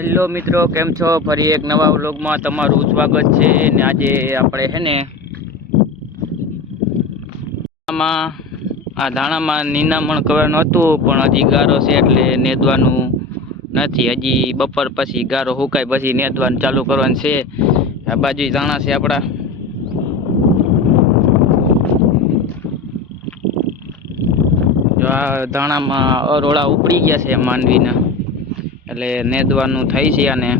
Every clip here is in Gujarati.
હેલો મિત્રો, કેમ છો? ફરી એક નવા વ્લોગમાં તમારું સ્વાગત છે. ને આજે આપણે છે ને આ ધાણામાં નિંદામણ કરવાનું હતું, પણ હજી ગારો છે એટલે નેદવાનું નથી. હજી બપોર પછી ગારો સુકાય પછી નેદવાનું ચાલુ કરવાનું છે. આ બાજુ ધાણા છે આપણા. આ ધાણામાં અરોળા ઉપડી ગયા છે માંડવીના, એટલે નેદવાનું થાય છે. અને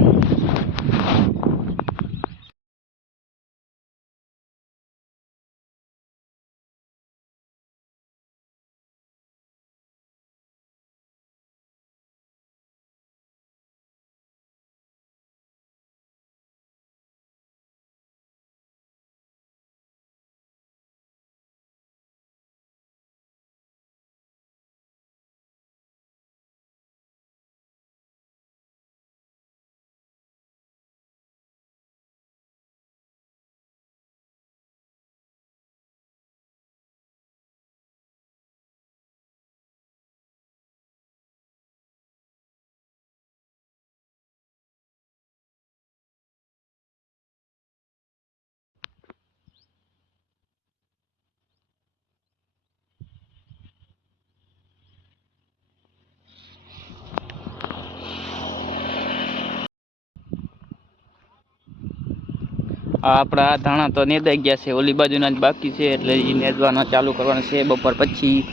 આપણા ધાણા તો નેદાઈ ગયા છે, ઓલી બાજુના જ બાકી છે, એટલે એ નેદવાના ચાલુ કરવાના છે બપોર પછી.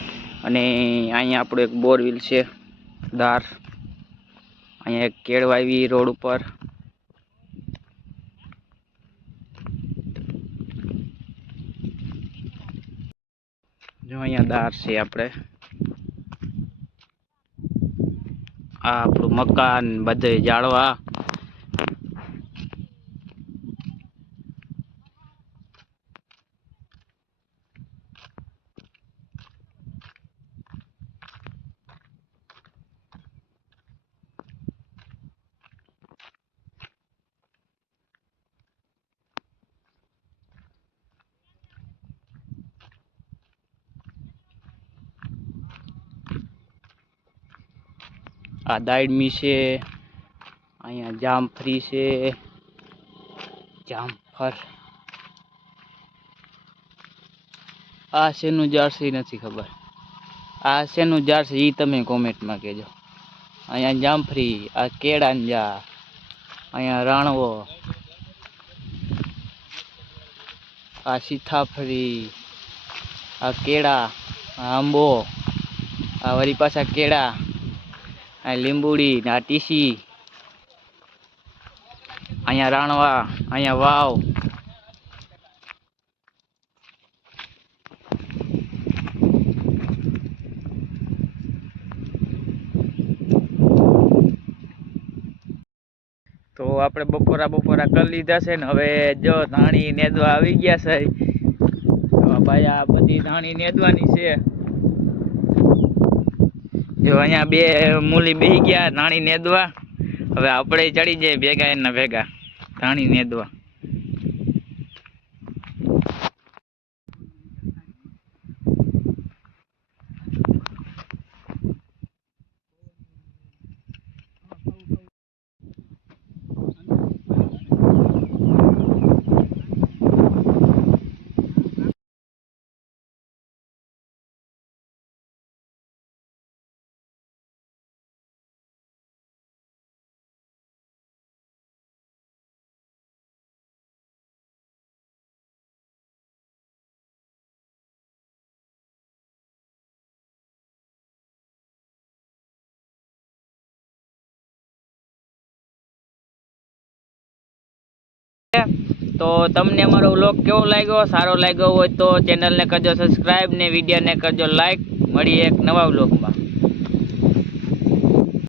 અને અહીંયા આપણું એક બોરવેલ છે દાર, અહીંયા એક કેળવા આવી રોડ ઉપર. જો અહીંયા દાર છે આપણે. આ આપણું મકાન બધે જાળવા. આ દાડમી છે, અહીંયા જામફળી છે, જામફળ. આ શેનું ઝાડ છે નથી ખબર. આ શેનું ઝાડ છે એ તમે કોમેન્ટમાં કહેજો. અહીંયા જામફળી, આ કેળાની ઝાડ, અહીંયા રાણવો, આ સીતાફળી, આ કેળા, આ આંબો, આ વળી પાછા કેળા, આ લીંબુડી, આ ટીસી, અહીંયા રાણવા, અહીંયા વાવ. તો આપણે બપોરા કરી લીધા છે ને, હવે જો ધાણી નેદવા આવી ગયા છે. ભાઈ આ બધી ધાણી નેદવાની છે. જો અહીંયા બે મૂલી બેસી ગયા ધાણી નેદવા. હવે આપણે ચડી જાય ભેગા એના ભેગા ધાણી નેદવા. તો તમને અમારો વ્લોગ કેવો લાગ્યો? સારો લાગ્યો હોય તો ચેનલને કરજો સબસ્ક્રાઈબ ને વિડીયોને કરજો લાઈક. મળીએ એક નવા વ્લોગમાં.